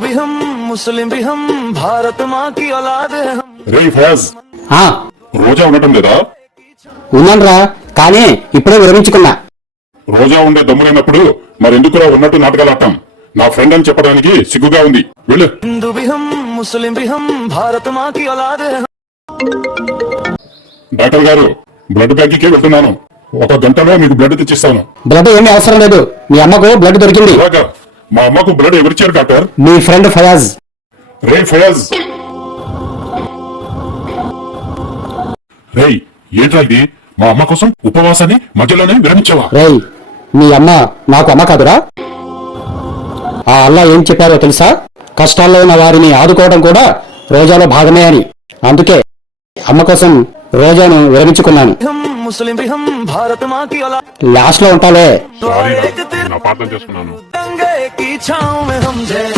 भी हम मुस्लिम भी हम भारत माँ की औलाद है हम। రే ఫయాజ్, ఆ రోజా ఉండటం లేదా? ఉన్నాన్రా, కానీ ఇప్పుడే విరమించుకున్నా. రోజా ఉండే దమ్ములేనప్పుడు మరెందుకురా ఉన్నట్టు నాటకాలు ఆడటం? నా ఫ్రెండ్ అని చెప్పడానికి సిగ్గుగా ఉంది. వెళ్ళు. हिंदू भी हम मुस्लिम भी हम भारत माँ की औलाद है हम। డాక్టర్ గారు, బ్లడ్ బ్యాంక్ కి వెళ్తున్నాను. 1 గంటలో మీకు బ్లడ్ తెచ్చిస్తాను. బ్లడ్ ఏమీ అవసరం లేదు, మీ అమ్మకు బ్లడ్ దొరికింది. అలాగా? మా అమ్మకు బ్లడ్ ఎవరిచ్చారు డాక్టర్? మీ ఫ్రెండ్ ఫయాజ్. రే ఫయాజ్, రేయ్ ఏంట్రా ఇది? మా అమ్మ కోసం ఉపవాసాన్ని మధ్యలోనే విరమించావా? రేయ్, మీ అమ్మ నాకు అమ్మ కాదురా. ఆ అల్లా ఏం చెప్పారో తెలుసా? కష్టాల్లో ఉన్న వారిని ఆదుకోవడం కూడా రోజాలో భాగమే అని. అందుకే అమ్మ కోసం రోజాను విరమించుకున్నాను. हम मुस्लिम भी हम भारत माँ की औलाद। లాస్ట్ లో ఉంటాలే. సారీ, నా పాఠం చేసుకున్నాను. गंगे की छाँव में हम जय